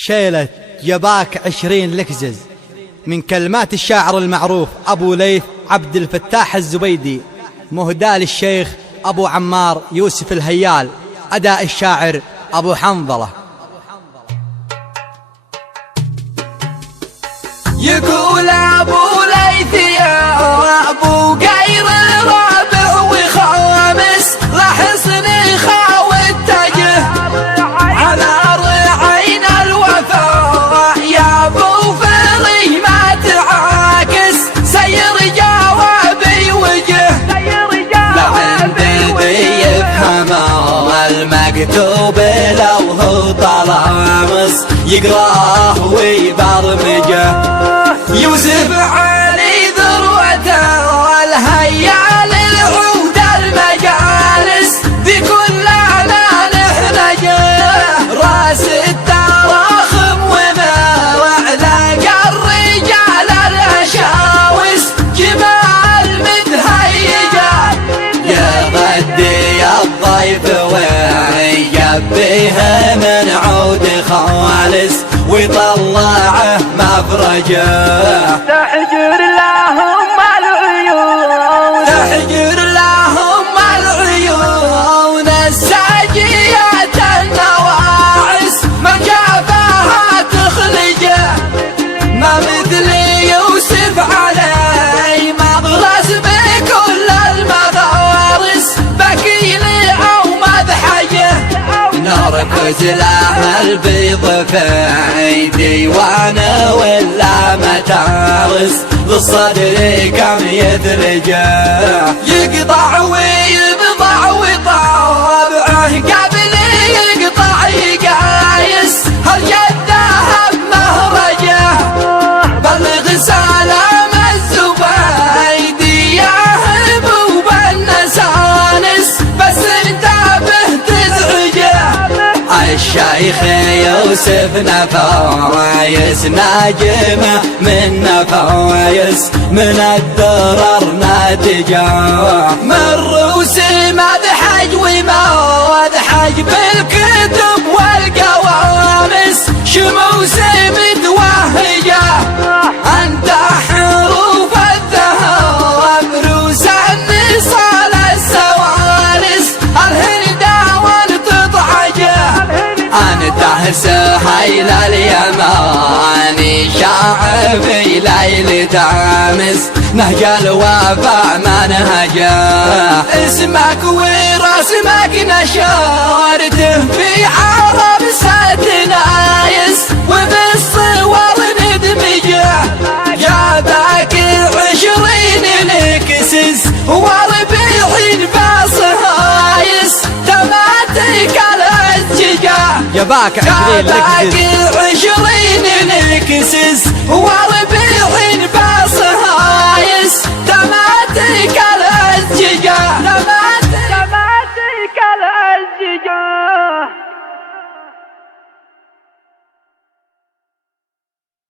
شيلة جباك 20 لكزز من كلمات الشاعر المعروف أبو ليث عبد الفتاح الزبيدي، مهداة للشيخ أبو عمار يوسف الهيال، أداء الشاعر أبو حنظلة. يقول أبو ليث يا أبو غير رابع وخامس لحسن خاوته على رعين الوفاء يا أبو فري ما تعاكس سير جوابي وجه لمن بدي يفهم المكتوب لو هو طلامس يقراه ويبرمجه. يوسف علي ذروته والهيال العود المجالس ذي كلنا نحرجه راس التراخم وموعلق الرجال الاشاوس جمال متهيجه يغدي الضيف ويجبيه من عود خالص ويطلعه مفرجه. تحجر لهم العيون تحجر لهم العيون الساجيات النواعس ما جافاها تخلجه ما مثل يوسف علي مغرس بكل المغارس بكيل او مذحجه نركز له البيض في ديوان ولا متارس للصدر كم يدرجه يقطع ويبضع وطابعه قبل يقطع يقايس هل جدها بمهرجه بلغ سلام الزبيدي ياهب وبالنسانس بس انتبه تزعجه الشيخ يوسف نفايس ناجمه من نفايس من الدرر ناتجه من روس مدحج ومدحج بالكتب والقوامس شموس متوهجه انت حروف الذهب روس النصال السوانس الهنداون تضعجه انت سهيل اليماني شاعر في ليل تامس نهج الوفا منهجه اسمك ورسمك نشرته في عرب ستنايس وبالصور ندمجه جابك 20 لكسس وربيعين باصهايس تماتك الازجه جباك 20 لكزز